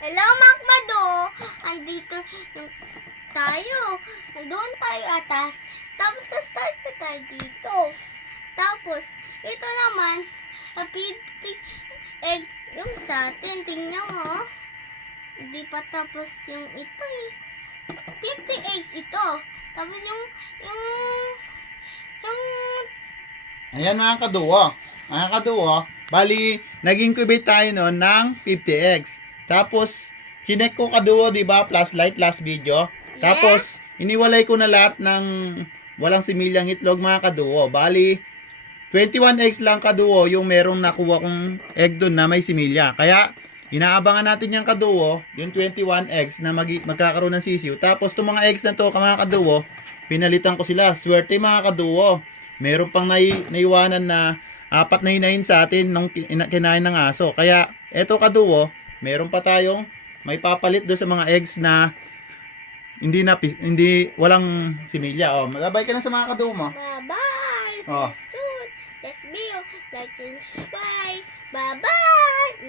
Hello, Makmado. Andito yung tayo. Doon tayo atas. Tapos start na tayo dito. Tapos, ito naman, 50 egg yung sa atin. Tingnan mo. Hindi pa tapos yung ito eh. 50 eggs ito. Tapos yung Ayan mga kaduo. Mga kaduo, bali, nag-incubate tayo noon ng 50 eggs. Tapos, chinek ko kaduo, di ba? Plus light last video. Tapos, iniwalay ko na lahat ng walang similyang itlog mga kaduo. Bali, 21 eggs lang kaduo yung merong nakuha kong egg doon na may similya. Kaya, inaabangan natin yung kaduo, yung 21 eggs na magkakaroon ng sisiw. Tapos, itong mga eggs na to, mga kaduo, pinalitan ko sila. Swerte mga kaduo. Meron pang naiwanan na apat na hinahin sa atin nung kinain ng aso. Kaya, eto kaduo, meron pa tayong may papalit do sa mga eggs na hindi walang similya. Oh, magabay ka na sa mga kaduo mo. bye-bye. See Oh. you soon. Let's be like and subscribe. Bye-bye.